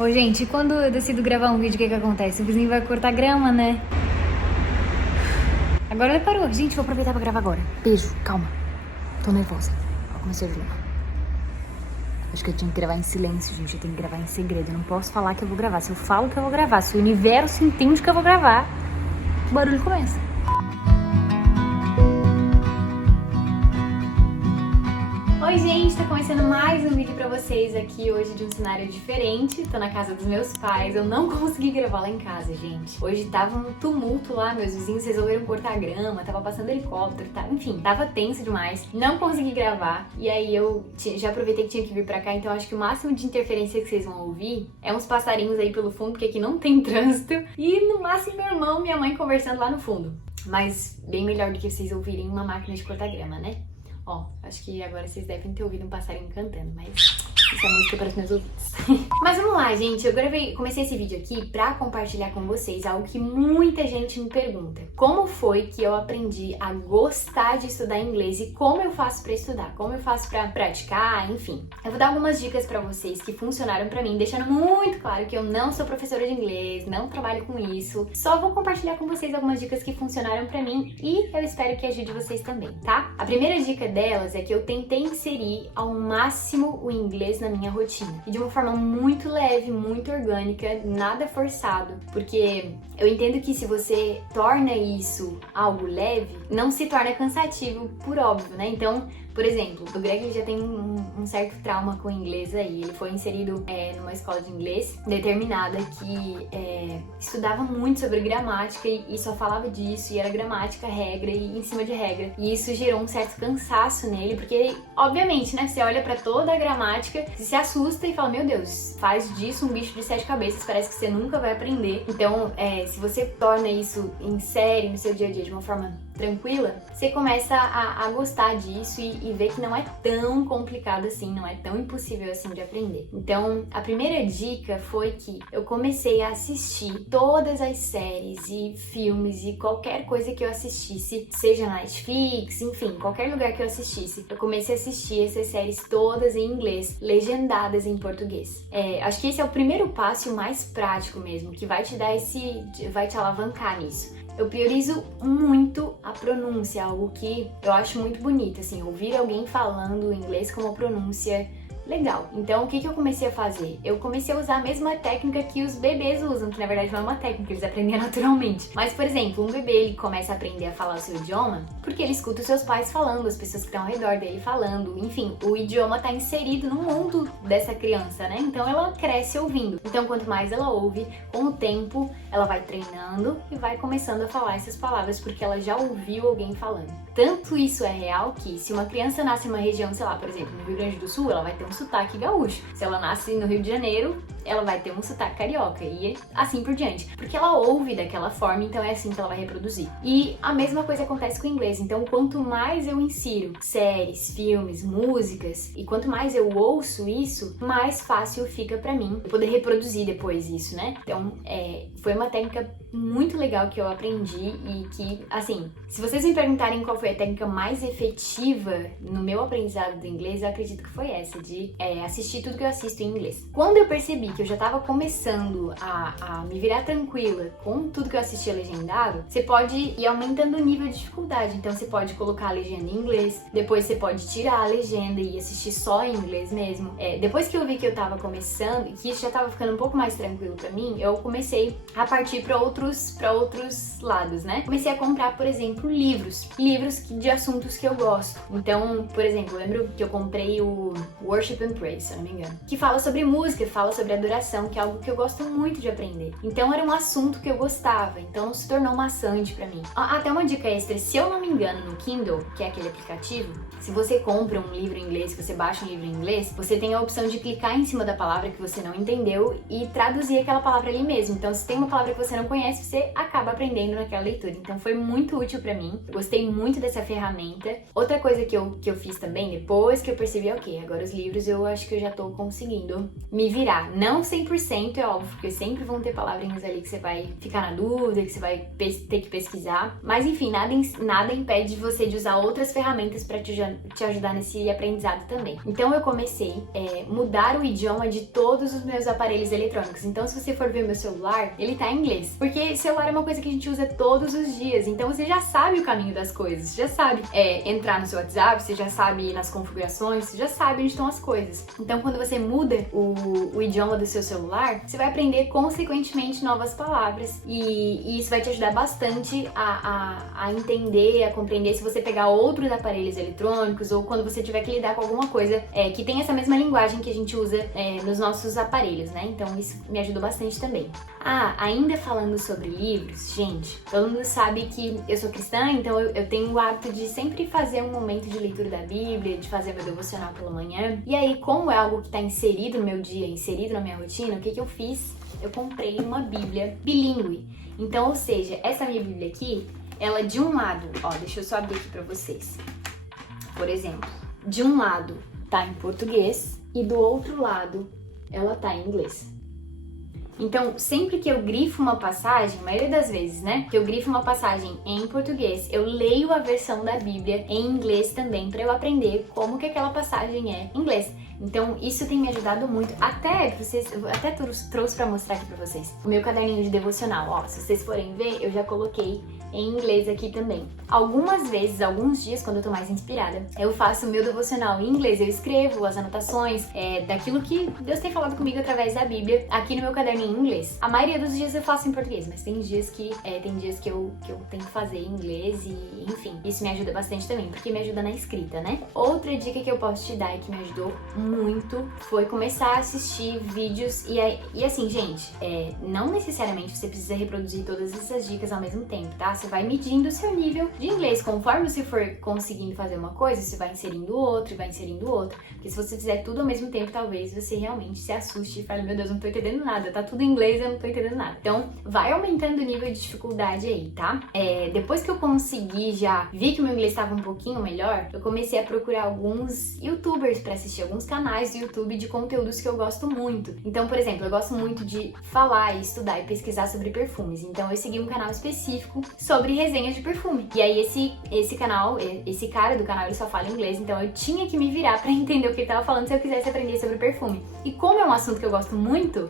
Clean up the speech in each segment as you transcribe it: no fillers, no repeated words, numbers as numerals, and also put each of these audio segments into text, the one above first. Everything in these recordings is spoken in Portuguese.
Ô, gente, quando eu decido gravar um vídeo, o que acontece? O vizinho vai cortar grama, né? Agora ele parou. Gente, vou aproveitar pra gravar agora. Beijo, calma. Tô nervosa. Ó, comecei a dilema. Acho que eu tinha que gravar em silêncio, gente. Eu tenho que gravar em segredo. Eu não posso falar que eu vou gravar. Se eu falo que eu vou gravar, se o universo entende que eu vou gravar, o barulho começa. Oi, gente, tá começando mais um vídeo pra vocês aqui hoje de um cenário diferente. Tô na casa dos meus pais, eu não consegui gravar lá em casa, gente. Hoje tava um tumulto lá, meus vizinhos resolveram cortar grama, tava passando helicóptero, tá? Enfim, tava tenso demais. Não consegui gravar, e aí eu já aproveitei que tinha que vir pra cá, então acho que o máximo de interferência que vocês vão ouvir é uns passarinhos aí pelo fundo, porque aqui não tem trânsito, e no máximo meu irmão e minha mãe conversando lá no fundo. Mas bem melhor do que vocês ouvirem uma máquina de cortar grama, né? Ó, acho que agora vocês devem ter ouvido um passarinho cantando, mas isso é música para os meus ouvidos. Mas vamos lá, gente. Eu comecei esse vídeo aqui pra compartilhar com vocês algo que muita gente me pergunta. Como foi que eu aprendi a gostar de estudar inglês e como eu faço pra estudar? Como eu faço pra praticar? Enfim. Eu vou dar algumas dicas pra vocês que funcionaram pra mim, deixando muito claro que eu não sou professora de inglês, não trabalho com isso. Só vou compartilhar com vocês algumas dicas que funcionaram pra mim e eu espero que ajude vocês também, tá? A primeira dica delas é que eu tentei inserir ao máximo o inglês na minha rotina. E de uma forma muito leve, muito orgânica, nada forçado. Porque eu entendo que se você torna isso algo leve, não se torna cansativo, por óbvio, né? Então, por exemplo, o Greg já tem um certo trauma com o inglês aí. Ele foi inserido numa escola de inglês determinada que estudava muito sobre gramática e só falava disso, e era gramática, regra e em cima de regra. E isso gerou um certo cansaço nele, porque, obviamente, né, você olha pra toda a gramática, você se assusta e fala, meu Deus, faz disso um bicho de 7 cabeças, parece que você nunca vai aprender. Então, se você torna isso em série no seu dia a dia de uma forma tranquila, você começa a gostar disso e ver que não é tão complicado assim, não é tão impossível assim de aprender. Então, a primeira dica foi que eu comecei a assistir todas as séries e filmes e qualquer coisa que eu assistisse, seja na Netflix, enfim, qualquer lugar que eu assistisse, eu comecei a assistir essas séries todas em inglês, legendadas em português. Acho que esse é o primeiro passo e o mais prático mesmo, que vai te dar vai te alavancar nisso. Eu priorizo muito a pronúncia, algo que eu acho muito bonito, assim, ouvir alguém falando inglês com uma pronúncia legal. Então, o que eu comecei a fazer? Eu comecei a usar a mesma técnica que os bebês usam, que na verdade não é uma técnica, eles aprendem naturalmente. Mas, por exemplo, um bebê, ele começa a aprender a falar o seu idioma porque ele escuta os seus pais falando, as pessoas que estão ao redor dele falando, enfim, o idioma está inserido no mundo dessa criança, né? Então, ela cresce ouvindo. Então, quanto mais ela ouve, com o tempo, ela vai treinando e vai começando a falar essas palavras porque ela já ouviu alguém falando. Tanto isso é real que se uma criança nasce em uma região, sei lá, por exemplo, no Rio Grande do Sul, ela vai ter um sotaque gaúcho. Se ela nasce no Rio de Janeiro, ela vai ter um sotaque carioca e assim por diante. Porque ela ouve daquela forma, então é assim que ela vai reproduzir. E a mesma coisa acontece com o inglês. Então, quanto mais eu insiro séries, filmes, músicas, e quanto mais eu ouço isso, mais fácil fica pra mim eu poder reproduzir depois isso, né? Então, foi uma técnica muito legal que eu aprendi e que, assim, se vocês me perguntarem qual foi a técnica mais efetiva no meu aprendizado do inglês, eu acredito que foi essa, de assistir tudo que eu assisto em inglês. Quando eu percebi que eu já tava começando a me virar tranquila com tudo que eu assistia legendado, você pode ir aumentando o nível de dificuldade. Então você pode colocar a legenda em inglês, depois você pode tirar a legenda e assistir só em inglês mesmo. Depois que eu vi que eu tava começando e que isso já tava ficando um pouco mais tranquilo pra mim, eu comecei a partir pra outros lados, né? Comecei a comprar, por exemplo, livros de assuntos que eu gosto. Então, por exemplo, eu lembro que eu comprei o Worship and Praise, se eu não me engano, que fala sobre música, fala sobre adoração, que é algo que eu gosto muito de aprender. Então era um assunto que eu gostava, então não se tornou maçante pra mim. Até uma dica extra, se eu não me engano, no Kindle, que é aquele aplicativo, se você compra um livro em inglês, se você baixa um livro em inglês, você tem a opção de clicar em cima da palavra que você não entendeu e traduzir aquela palavra ali mesmo. Então, se tem uma palavra que você não conhece, você acaba aprendendo naquela leitura. Então, foi muito útil pra mim. Eu gostei muito dessa ferramenta. Outra coisa que eu fiz também, depois que eu percebi, ok, agora os livros eu acho que eu já tô conseguindo me virar. Não 100%, é óbvio, porque sempre vão ter palavrinhas ali que você vai ficar na dúvida, que você vai ter que pesquisar. Mas enfim, nada impede você de usar outras ferramentas para te ajudar nesse aprendizado também. Então eu comecei a mudar o idioma de todos os meus aparelhos eletrônicos. Então se você for ver meu celular, ele tá em inglês. Porque celular é uma coisa que a gente usa todos os dias, então você já sabe o caminho das coisas, você já sabe entrar no seu WhatsApp, você já sabe ir nas configurações, você já sabe onde estão as coisas. Então quando você muda o idioma do seu celular, você vai aprender consequentemente novas palavras e isso vai te ajudar bastante a entender, a compreender se você pegar outros aparelhos eletrônicos ou quando você tiver que lidar com alguma coisa que tem essa mesma linguagem que a gente usa nos nossos aparelhos, né? Então isso me ajudou bastante também. Ainda falando sobre livros, gente, todo mundo sabe que eu sou cristã, então eu tenho o hábito de sempre fazer um momento de leitura da Bíblia, de fazer meu devocional pela manhã. E aí, como é algo que está inserido no meu dia, inserido na minha rotina, o que eu fiz? Eu comprei uma Bíblia bilíngue. Então, ou seja, essa minha Bíblia aqui, ela de um lado, deixa eu só abrir aqui pra vocês. Por exemplo, de um lado tá em português e do outro lado ela tá em inglês. Então, sempre que eu grifo uma passagem, a maioria das vezes, né, que eu grifo uma passagem em português, eu leio a versão da Bíblia em inglês também, para eu aprender como que aquela passagem é em inglês. Então, isso tem me ajudado muito, eu até trouxe para mostrar aqui para vocês, o meu caderninho de devocional. Se vocês forem ver, eu já coloquei em inglês aqui também. Algumas vezes, alguns dias, quando eu tô mais inspirada, eu faço o meu devocional em inglês, eu escrevo as anotações daquilo que Deus tem falado comigo através da Bíblia, aqui no meu caderninho em inglês. A maioria dos dias eu faço em português, mas tem dias que eu tenho que fazer em inglês e, enfim, isso me ajuda bastante também, porque me ajuda na escrita, né? Outra dica que eu posso te dar e que me ajudou muito foi começar a assistir vídeos e assim, gente, não necessariamente você precisa reproduzir todas essas dicas ao mesmo tempo, tá? Você vai medindo o seu nível de inglês. Conforme você for conseguindo fazer uma coisa, você vai inserindo outra e vai inserindo outra. Porque se você fizer tudo ao mesmo tempo, talvez você realmente se assuste e fale, meu Deus, eu não tô entendendo nada, tá tudo em inglês, eu não tô entendendo nada. Então, vai aumentando o nível de dificuldade aí, tá? Depois que eu consegui, já vi que o meu inglês estava um pouquinho melhor, eu comecei a procurar alguns youtubers pra assistir, alguns canais do YouTube de conteúdos que eu gosto muito. Então, por exemplo, eu gosto muito de falar e estudar e pesquisar sobre perfumes. Então, eu segui um canal específico sobre resenhas de perfume. E aí esse cara do canal, ele só fala inglês, então eu tinha que me virar pra entender o que ele tava falando se eu quisesse aprender sobre perfume. E como é um assunto que eu gosto muito,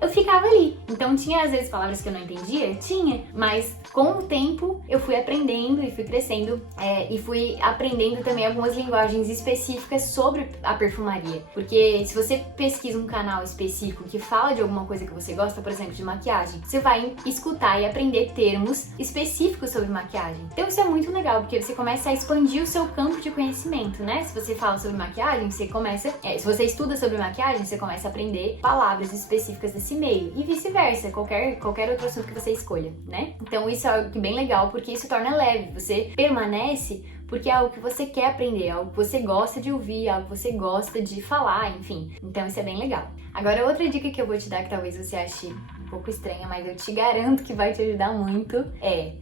eu ficava ali. Então tinha às vezes palavras que eu não entendia? Tinha, mas com o tempo eu fui aprendendo e fui crescendo e fui aprendendo também algumas linguagens específicas sobre a perfumaria. Porque se você pesquisa um canal específico que fala de alguma coisa que você gosta, por exemplo, de maquiagem, você vai escutar e aprender termos específicos sobre maquiagem. Então isso é muito legal, porque você começa a expandir o seu campo de conhecimento, né? Se você fala sobre maquiagem, você começa... se você estuda sobre maquiagem, você começa a aprender palavras específicas desse meio. E vice-versa, qualquer outro assunto que você escolha, né? Então isso é algo bem legal, porque isso torna leve. Você permanece porque é algo que você quer aprender, é algo que você gosta de ouvir, é algo que você gosta de falar, enfim. Então isso é bem legal. Agora, outra dica que eu vou te dar, que talvez você ache um pouco estranha, mas eu te garanto que vai te ajudar muito, é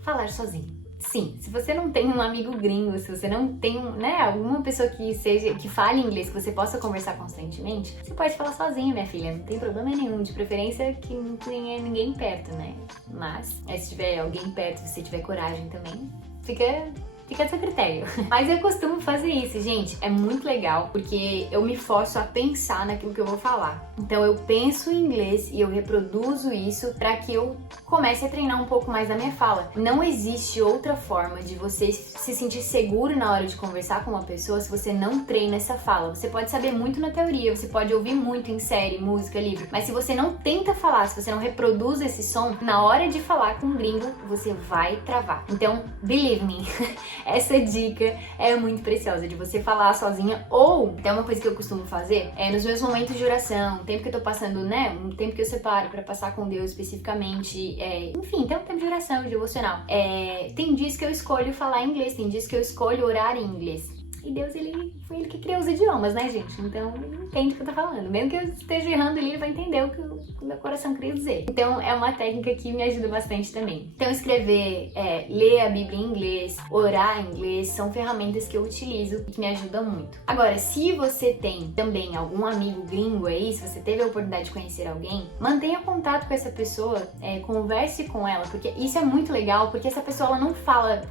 falar sozinho. Sim, se você não tem um amigo gringo, se você não tem, alguma pessoa que fale inglês, que você possa conversar constantemente, você pode falar sozinho, minha filha, não tem problema nenhum, de preferência que não tenha ninguém perto, né? Mas, se tiver alguém perto, se você tiver coragem também, fica a seu critério. Mas eu costumo fazer isso, gente. É muito legal, porque eu me forço a pensar naquilo que eu vou falar. Então eu penso em inglês e eu reproduzo isso para que eu comece a treinar um pouco mais da minha fala. Não existe outra forma de você se sentir seguro na hora de conversar com uma pessoa se você não treina essa fala. Você pode saber muito na teoria, você pode ouvir muito em série, música, livro, mas se você não tenta falar, se você não reproduz esse som, na hora de falar com um gringo, você vai travar. Então, believe me, essa dica é muito preciosa, de você falar sozinha, ou até uma coisa que eu costumo fazer nos meus momentos de oração, o tempo que eu tô passando, um tempo que eu separo pra passar com Deus especificamente, enfim, tem um tempo de oração, de devocional. Tem dias que eu escolho falar inglês, tem dias que eu escolho orar em inglês. E Deus, foi ele que criou os idiomas, né, gente? Então, ele entende o que eu tô falando. Mesmo que eu esteja errando ali, ele vai entender o que o meu coração queria dizer. Então, é uma técnica que me ajuda bastante também. Então, escrever, ler a Bíblia em inglês, orar em inglês, são ferramentas que eu utilizo e que me ajudam muito. Agora, se você tem também algum amigo gringo aí, se você teve a oportunidade de conhecer alguém, mantenha contato com essa pessoa, converse com ela, porque isso é muito legal, porque essa pessoa, ela não fala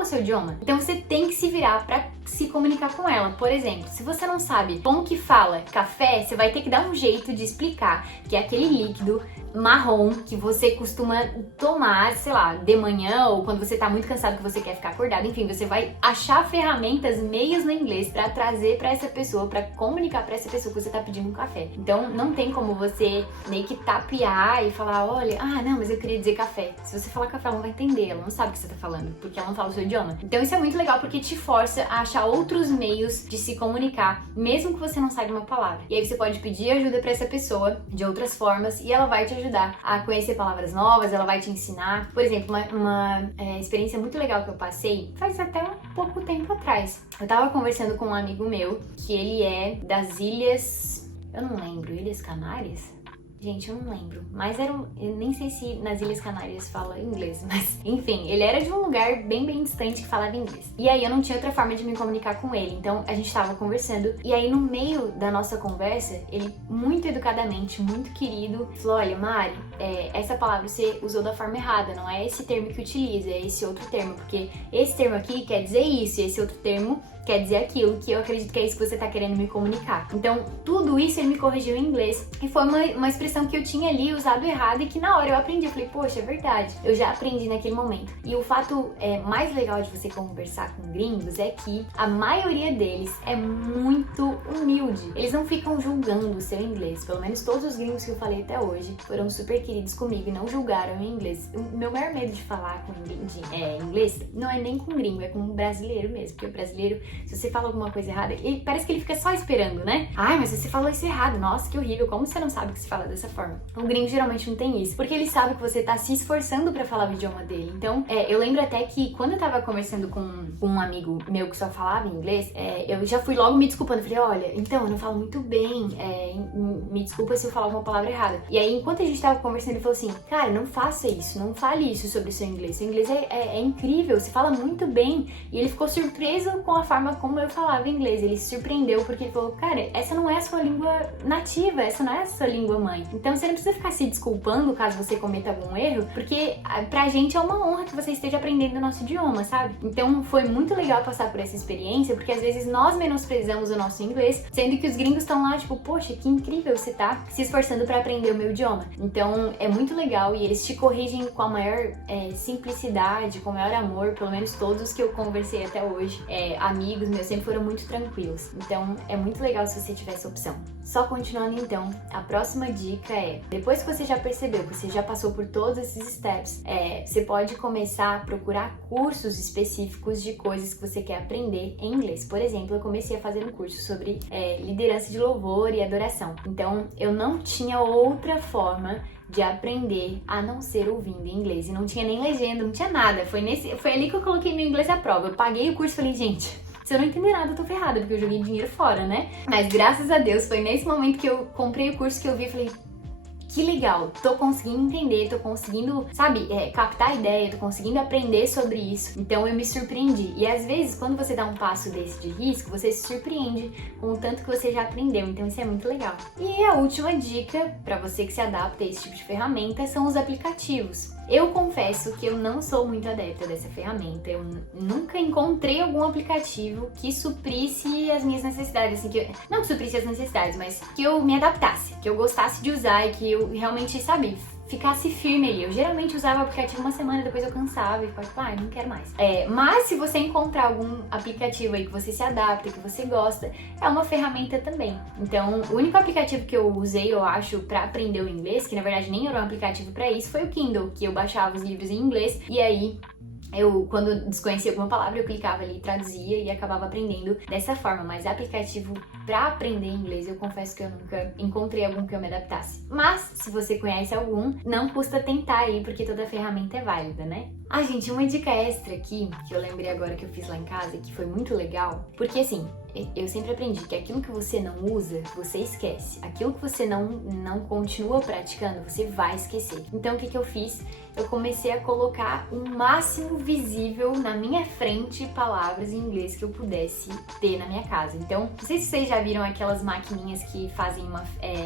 o seu idioma. Então, você tem que se virar pra se comunicar com ela. Por exemplo, se você não sabe como que fala café, você vai ter que dar um jeito de explicar que é aquele líquido marrom que você costuma tomar, sei lá, de manhã ou quando você tá muito cansado que você quer ficar acordado. Enfim, você vai achar ferramentas, meios no inglês pra trazer pra essa pessoa, pra comunicar pra essa pessoa que você tá pedindo um café. Então, não tem como você meio que tapear e falar, olha, não, mas eu queria dizer café. Se você falar café, ela não vai entender, ela não sabe o que você tá falando, porque ela não fala o seu idioma. Então, isso é muito legal porque te força a achar outros meios de se comunicar, mesmo que você não saiba uma palavra. E aí você pode pedir ajuda pra essa pessoa de outras formas e ela vai te ajudar a conhecer palavras novas, ela vai te ensinar. Por exemplo, uma experiência muito legal que eu passei faz até um pouco tempo atrás. Eu tava conversando com um amigo meu que ele é das ilhas, eu não lembro, Ilhas Canárias? Gente, eu não lembro, mas eu nem sei se nas Ilhas Canárias fala inglês, mas enfim, ele era de um lugar bem distante que falava inglês. E aí eu não tinha outra forma de me comunicar com ele, então a gente tava conversando e aí no meio da nossa conversa, ele muito educadamente, muito querido, falou, olha Mari, essa palavra você usou da forma errada, não é esse termo que utiliza, é esse outro termo, porque esse termo aqui quer dizer isso e esse outro termo quer dizer aquilo, que eu acredito que é isso que você tá querendo me comunicar. Então, tudo isso ele me corrigiu em inglês e foi uma expressão que eu tinha ali usado errado e que na hora eu aprendi. Eu falei, poxa, é verdade. Eu já aprendi naquele momento. E o fato mais legal de você conversar com gringos é que a maioria deles é muito humilde. Eles não ficam julgando o seu inglês. Pelo menos todos os gringos que eu falei até hoje foram super queridos comigo e não julgaram o inglês. O meu maior medo de falar com inglês não é nem com gringo, é com brasileiro mesmo. Porque o brasileiro, se você fala alguma coisa errada, parece que ele fica só esperando, né? Ai, mas você falou isso errado. Nossa, que horrível. Como você não sabe que se fala dessa forma? O gringo geralmente não tem isso, porque ele sabe que você tá se esforçando pra falar o idioma dele. Então, eu lembro até que quando eu tava conversando com um amigo meu que só falava inglês, eu já fui logo me desculpando. Falei, olha, então, eu não falo muito bem, me desculpa se eu falar alguma palavra errada. E aí, enquanto a gente tava conversando, ele falou assim, cara, não faça isso, não fale isso sobre o seu inglês. Seu inglês é incrível, você fala muito bem. E ele ficou surpreso com a forma como eu falava inglês. Ele se surpreendeu porque ele falou, cara, essa não é a sua língua nativa, essa não é a sua língua mãe. Então você não precisa ficar se desculpando caso você cometa algum erro, porque pra gente é uma honra que você esteja aprendendo o nosso idioma, sabe? Então foi muito legal passar por essa experiência, porque às vezes nós menosprezamos o nosso inglês, sendo que os gringos estão lá, tipo, poxa, que incrível, você tá se esforçando pra aprender o meu idioma. Então é muito legal e eles te corrigem com a maior simplicidade, com o maior amor, pelo menos todos os que eu conversei até hoje, amigos meus, sempre foram muito tranquilos. Então é muito legal se você tiver essa opção. Só continuando então, a próxima dica depois que você já percebeu, que você já passou por todos esses steps, você pode começar a procurar cursos específicos de coisas que você quer aprender em inglês. Por exemplo, eu comecei a fazer um curso sobre liderança de louvor e adoração. Então eu não tinha outra forma de aprender a não ser ouvindo em inglês. E não tinha nem legenda, não tinha nada. Foi ali que eu coloquei meu inglês à prova. Eu paguei o curso e falei, gente, se eu não entender nada, eu tô ferrada, porque eu joguei dinheiro fora, né? Mas graças a Deus, foi nesse momento que eu comprei o curso que eu vi e falei, que legal, tô conseguindo entender, tô conseguindo, sabe, captar a ideia, tô conseguindo aprender sobre isso. Então eu me surpreendi. E às vezes, quando você dá um passo desse de risco, você se surpreende com o tanto que você já aprendeu. Então isso é muito legal. E a última dica, pra você que se adapta a esse tipo de ferramenta, são os aplicativos. Eu confesso que eu não sou muito adepta dessa ferramenta, eu nunca encontrei algum aplicativo que suprisse as minhas necessidades, assim, não que suprisse as necessidades, mas que eu me adaptasse, que eu gostasse de usar e que eu realmente, sabe, ficasse firme ali. Eu geralmente usava o aplicativo uma semana, depois eu cansava e ficava tipo, não quero mais. Mas se você encontrar algum aplicativo aí que você se adapta, que você gosta, é uma ferramenta também. Então, o único aplicativo que eu usei, eu acho, pra aprender o inglês, que na verdade nem era um aplicativo pra isso, foi o Kindle, que eu baixava os livros em inglês e aí quando desconhecia alguma palavra, eu clicava ali, traduzia e acabava aprendendo dessa forma. Mas aplicativo pra aprender inglês, eu confesso que eu nunca encontrei algum que eu me adaptasse. Mas, se você conhece algum, não custa tentar aí, porque toda ferramenta é válida, né? Ah, gente, uma dica extra aqui, que eu lembrei agora que eu fiz lá em casa, que foi muito legal, porque assim, eu sempre aprendi que aquilo que você não usa, você esquece. Aquilo que você não continua praticando, você vai esquecer. Então, o que eu fiz? Eu comecei a colocar o máximo visível na minha frente palavras em inglês que eu pudesse ter na minha casa. Então, não sei se vocês já viram aquelas maquininhas que fazem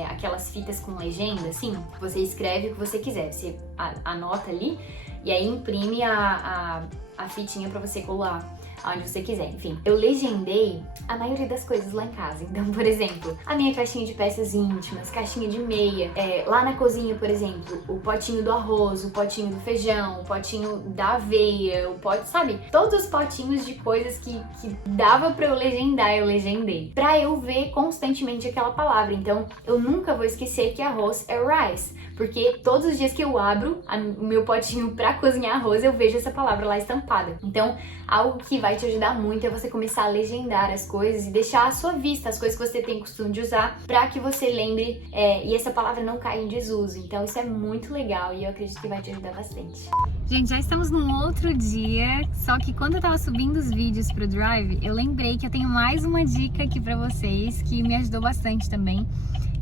aquelas fitas com legenda, assim. Você escreve o que você quiser, você anota ali e aí imprime a fitinha pra você colar onde você quiser. Enfim, eu legendei a maioria das coisas lá em casa. Então, por exemplo, a minha caixinha de peças íntimas, caixinha de meia, lá na cozinha, por exemplo, o potinho do arroz, o potinho do feijão, o potinho da aveia, o pote, sabe? Todos os potinhos de coisas que dava pra eu legendar, eu legendei. Pra eu ver constantemente aquela palavra. Então, eu nunca vou esquecer que arroz é rice. Porque todos os dias que eu abro o meu potinho pra cozinhar arroz, eu vejo essa palavra lá estampada. Então, algo que vai te ajudar muito é você começar a legendar as coisas e deixar à sua vista as coisas que você tem costume de usar pra que você lembre e essa palavra não caia em desuso. Então, isso é muito legal e eu acredito que vai te ajudar bastante. Gente, já estamos num outro dia, só que quando eu tava subindo os vídeos pro Drive, eu lembrei que eu tenho mais uma dica aqui pra vocês, que me ajudou bastante também,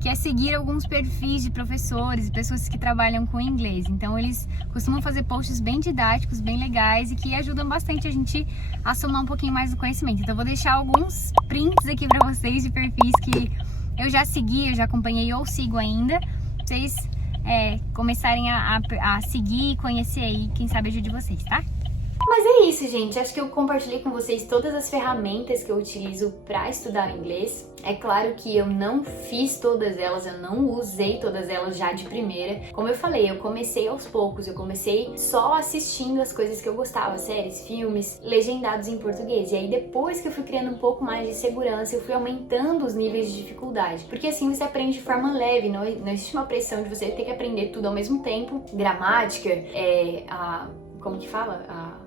que é seguir alguns perfis de professores e pessoas que trabalham com inglês. Então eles costumam fazer posts bem didáticos, bem legais e que ajudam bastante a gente a somar um pouquinho mais do conhecimento. Então eu vou deixar alguns prints aqui pra vocês de perfis que eu já segui, eu já acompanhei ou sigo ainda, pra vocês começarem a seguir e conhecer aí, quem sabe ajude vocês, tá? Mas é isso, gente. Acho que eu compartilhei com vocês todas as ferramentas que eu utilizo para estudar inglês. É claro que eu não fiz todas elas, eu não usei todas elas já de primeira. Como eu falei, eu comecei aos poucos, eu comecei só assistindo as coisas que eu gostava, séries, filmes, legendados em português. E aí depois que eu fui criando um pouco mais de segurança, eu fui aumentando os níveis de dificuldade. Porque assim você aprende de forma leve, não existe uma pressão de você ter que aprender tudo ao mesmo tempo. Gramática, como que fala?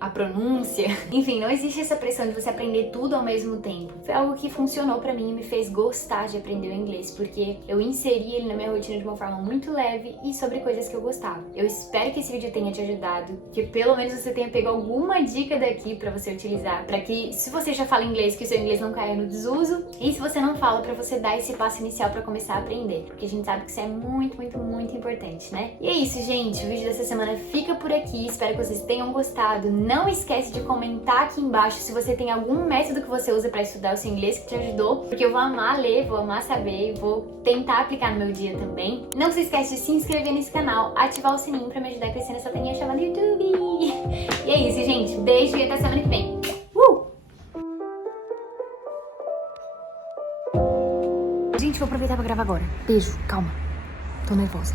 A pronúncia, enfim, não existe essa pressão de você aprender tudo ao mesmo tempo. Foi algo que funcionou pra mim e me fez gostar de aprender o inglês, porque eu inseri ele na minha rotina de uma forma muito leve e sobre coisas que eu gostava. Eu espero que esse vídeo tenha te ajudado, que pelo menos você tenha pego alguma dica daqui pra você utilizar, pra que se você já fala inglês, que o seu inglês não caia no desuso, e se você não fala, pra você dar esse passo inicial pra começar a aprender, porque a gente sabe que isso é muito, muito, muito importante, né? E é isso, gente, o vídeo dessa semana fica por aqui, espero que vocês tenham gostado. Não esquece de comentar aqui embaixo se você tem algum método que você usa para estudar o seu inglês que te ajudou, porque eu vou amar ler, vou amar saber e vou tentar aplicar no meu dia também. Não se esquece de se inscrever nesse canal, ativar o sininho para me ajudar a crescer nessa telinha chamada YouTube. E é isso, gente. Beijo e até semana que vem. Gente, vou aproveitar para gravar agora. Beijo, calma. Tô nervosa.